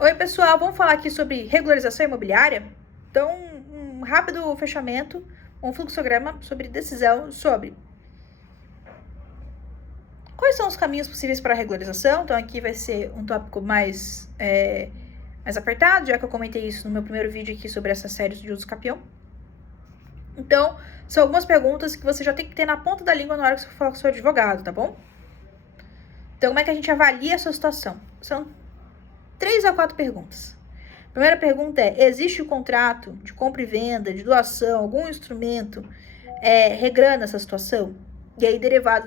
Oi, pessoal, vamos falar aqui sobre regularização imobiliária? Então, um rápido fechamento, um fluxograma sobre decisão sobre quais são os caminhos possíveis para a regularização. Então, aqui vai ser um tópico mais apertado, já que eu comentei isso no meu primeiro vídeo aqui sobre essa série de uso capião. Então, são algumas perguntas que você já tem que ter na ponta da língua na hora que você for falar com o seu advogado, tá bom? Então, como é que a gente avalia a sua situação? São 3 a 4 perguntas. Primeira pergunta é: existe o contrato de compra e venda, de doação, algum instrumento regrando essa situação? E aí, derivado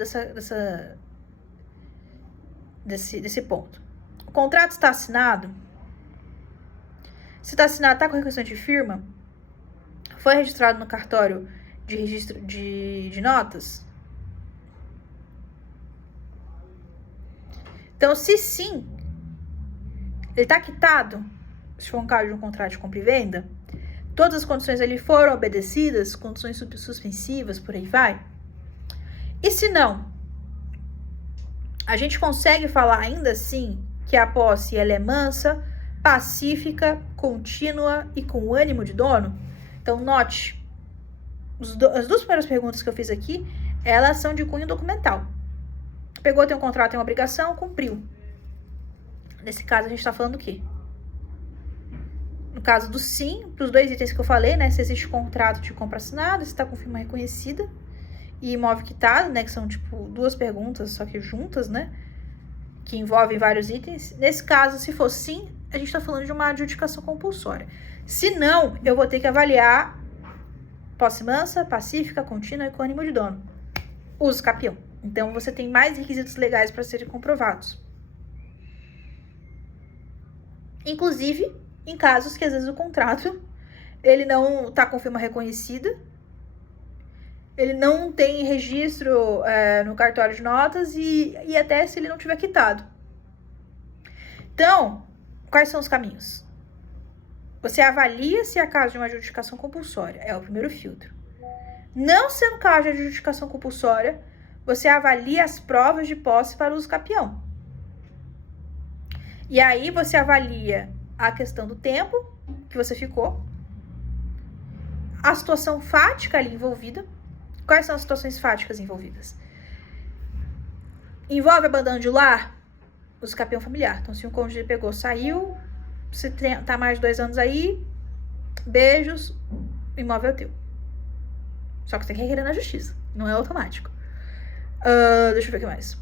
desse ponto. O contrato está assinado? Se está assinado, está com requisição de firma? Foi registrado no cartório de registro de notas? Então, se sim, ele está quitado, se for um caso de um contrato de compra e venda, todas as condições ali foram obedecidas, condições suspensivas, por aí vai. E se não, a gente consegue falar ainda assim que a posse ela é mansa, pacífica, contínua e com ânimo de dono? Então, note, as duas primeiras perguntas que eu fiz aqui, elas são de cunho documental. Pegou, tem um contrato, tem uma obrigação, cumpriu. Nesse caso, a gente está falando do quê? No caso do sim, para os 2 itens que eu falei, né? Se existe contrato de compra assinado, se está com firma reconhecida e imóvel quitado, né? Que são, tipo, 2 perguntas, só que juntas, né? Que envolvem vários itens. Nesse caso, se for sim, a gente está falando de uma adjudicação compulsória. Se não, eu vou ter que avaliar posse mansa, pacífica, contínua e com ânimo de dono. Uso capião. Então, você tem mais requisitos legais para serem comprovados. Inclusive, em casos que às vezes o contrato ele não está com firma reconhecida, ele não tem registro no cartório de notas e até se ele não tiver quitado. Então, quais são os caminhos? Você avalia se é caso de uma adjudicação compulsória, é o primeiro filtro. Não sendo caso de adjudicação compulsória, você avalia as provas de posse para uso capião. E aí você avalia a questão do tempo que você ficou, a situação fática ali envolvida. Quais são as situações fáticas envolvidas? Envolve abandono de lar? Uso capião familiar. Então, se um cônjuge pegou, saiu, você tá mais de 2 anos aí, beijos, imóvel é teu. Só que você tem que requerer na justiça, não é automático. Deixa eu ver o que mais.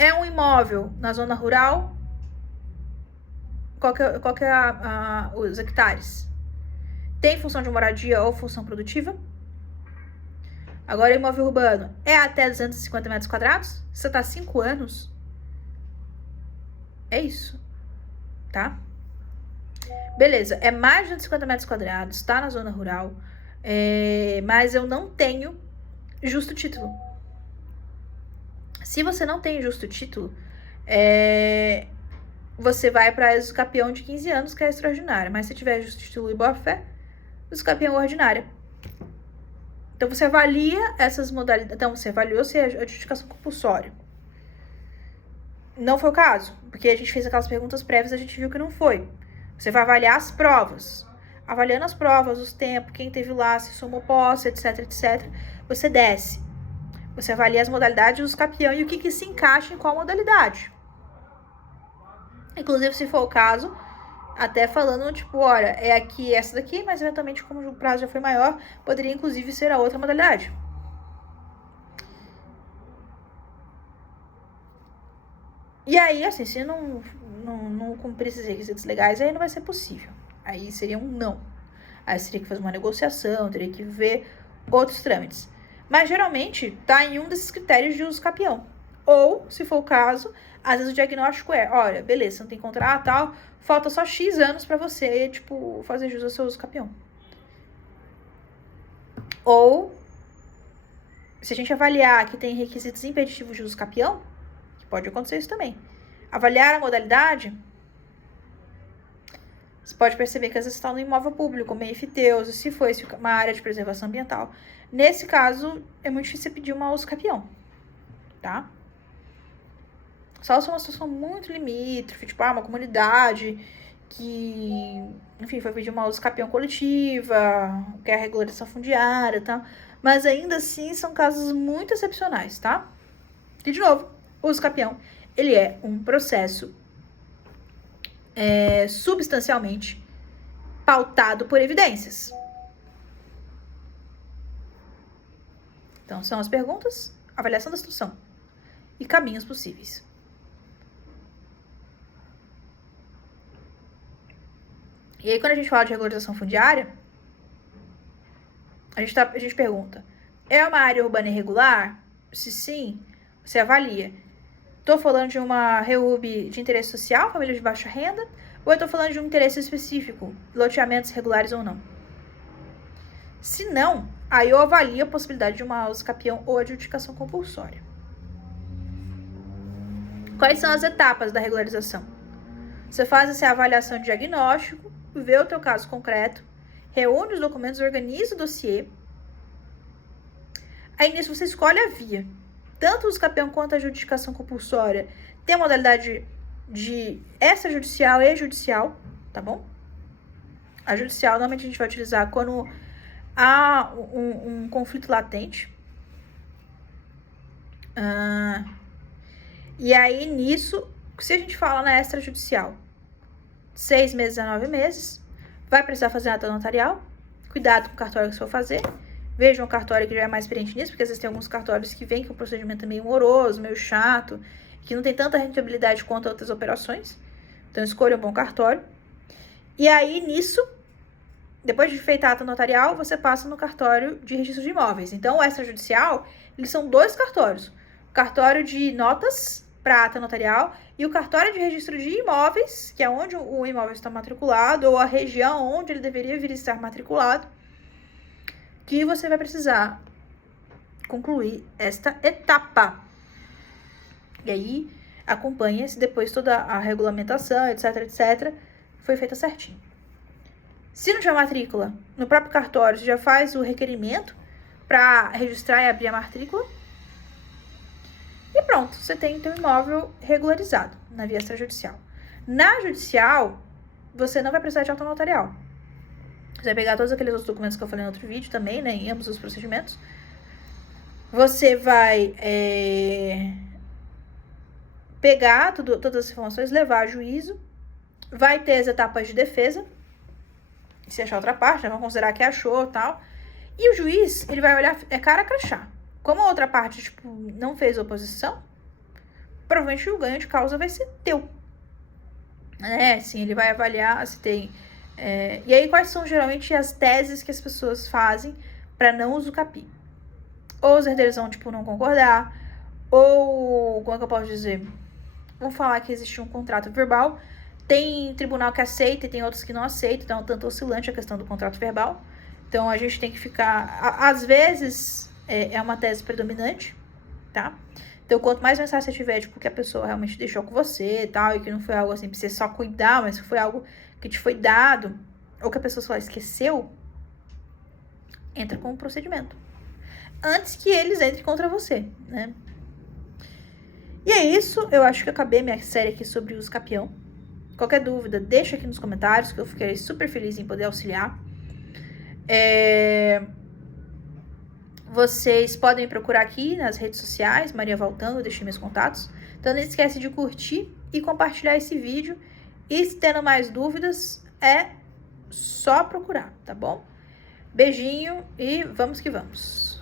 É um imóvel na zona rural? Qual que é os hectares? Tem função de moradia ou função produtiva? Agora, imóvel urbano é até 250 metros quadrados? Você tá 5 anos? É isso, tá? Beleza, é mais de 250 metros quadrados, tá na zona rural, mas eu não tenho justo título. Se você não tem justo título, você vai para a capião de 15 anos, que é extraordinária. Mas se tiver justo título e boa fé, capião ordinária. Então, você avalia essas modalidades. Então, você avaliou se é adjudicação compulsória. Não foi o caso, porque a gente fez aquelas perguntas prévias e a gente viu que não foi. Você vai avaliar as provas. Avaliando as provas, os tempos, quem teve lá, se somou posse, etc, etc. Você desce. Você avalia as modalidades dos capião e o que se encaixa em qual modalidade. Inclusive, se for o caso, até falando, tipo, olha, é aqui essa daqui, mas eventualmente, como o prazo já foi maior, poderia inclusive ser a outra modalidade. E aí, assim, se não cumprir esses requisitos legais, aí não vai ser possível. Aí seria um não. Aí você teria que fazer uma negociação, teria que ver outros trâmites. Mas geralmente tá em um desses critérios de uso capião. Ou, se for o caso, às vezes o diagnóstico é: olha, beleza, você não tem contrato, tal, falta só X anos pra você, tipo, fazer jus ao seu uso capião. Ou, se a gente avaliar que tem requisitos impeditivos de uso capião, que pode acontecer isso também, avaliar a modalidade, você pode perceber que às vezes está no imóvel público, meio enfeiteuso, se for uma área de preservação ambiental. Nesse caso, é muito difícil pedir uma uso capião, tá? Só se é uma situação muito limítrofe, tipo, uma comunidade que, enfim, foi pedir uma usucapião coletiva, que é a regularização fundiária e tal. Mas ainda assim são casos muito excepcionais, tá? E, de novo, o usucapião, ele é um processo substancialmente pautado por evidências. Então, são as perguntas, avaliação da situação e caminhos possíveis. E aí, quando a gente fala de regularização fundiária, a gente pergunta, é uma área urbana irregular? Se sim, você avalia. Estou falando de uma REURB de interesse social, família de baixa renda, ou eu estou falando de um interesse específico, loteamentos regulares ou não? Se não, aí eu avalio a possibilidade de uma usucapião ou adjudicação compulsória. Quais são as etapas da regularização? Você faz essa avaliação de diagnóstico, vê o teu caso concreto, reúne os documentos, organiza o dossiê. Aí nisso você escolhe a via. Tanto o usucapião quanto a adjudicação compulsória tem a modalidade de extrajudicial e judicial, tá bom? A judicial normalmente a gente vai utilizar quando há um conflito latente. E aí nisso, se a gente fala na extrajudicial, 6 meses a 9 meses, vai precisar fazer ata notarial. Cuidado com o cartório que você for fazer. Veja um cartório que já é mais experiente nisso, porque às vezes tem alguns cartórios que vêm que o procedimento é meio moroso, meio chato, que não tem tanta rentabilidade quanto outras operações. Então, escolha um bom cartório. E aí, nisso, depois de feita a ata notarial, você passa no cartório de registro de imóveis. Então, o extrajudicial, eles são 2 cartórios. O cartório de notas para ata notarial e o cartório de registro de imóveis, que é onde o imóvel está matriculado, ou a região onde ele deveria vir estar matriculado, que você vai precisar concluir esta etapa. E aí, acompanha se depois toda a regulamentação, etc, etc, foi feita certinho. Se não tiver matrícula, no próprio cartório, você já faz o requerimento para registrar e abrir a matrícula. E pronto, você tem seu imóvel regularizado na via extrajudicial. Na judicial, você não vai precisar de ata notarial. Você vai pegar todos aqueles outros documentos que eu falei no outro vídeo também, né, em ambos os procedimentos. Você vai pegar todas as informações, levar a juízo, vai ter as etapas de defesa, se achar outra parte, né, vamos considerar que achou e tal. E o juiz, ele vai olhar, cara a crachá. Como a outra parte, tipo, não fez oposição, provavelmente o ganho de causa vai ser teu. Sim, ele vai avaliar se tem... e aí, quais são geralmente as teses que as pessoas fazem para não usucapiar? Ou os herdeiros vão, tipo, não concordar, ou, como é que eu posso dizer? Vamos falar que existe um contrato verbal, tem tribunal que aceita e tem outros que não aceitam, então tanto oscilante a questão do contrato verbal. Então, a gente tem que ficar... Às vezes, é uma tese predominante, tá? Então, quanto mais mensagem você tiver, tipo, que a pessoa realmente deixou com você e tal, e que não foi algo assim pra você só cuidar, mas que foi algo que te foi dado, ou que a pessoa só esqueceu, entra com o procedimento. Antes que eles entrem contra você, né? E é isso, eu acho que eu acabei minha série aqui sobre o usucapião. Qualquer dúvida, deixa aqui nos comentários, que eu fiquei super feliz em poder auxiliar. Vocês podem me procurar aqui nas redes sociais, Maria Valtano, eu deixei meus contatos. Então não esquece de curtir e compartilhar esse vídeo. E se tendo mais dúvidas, é só procurar, tá bom? Beijinho e vamos que vamos!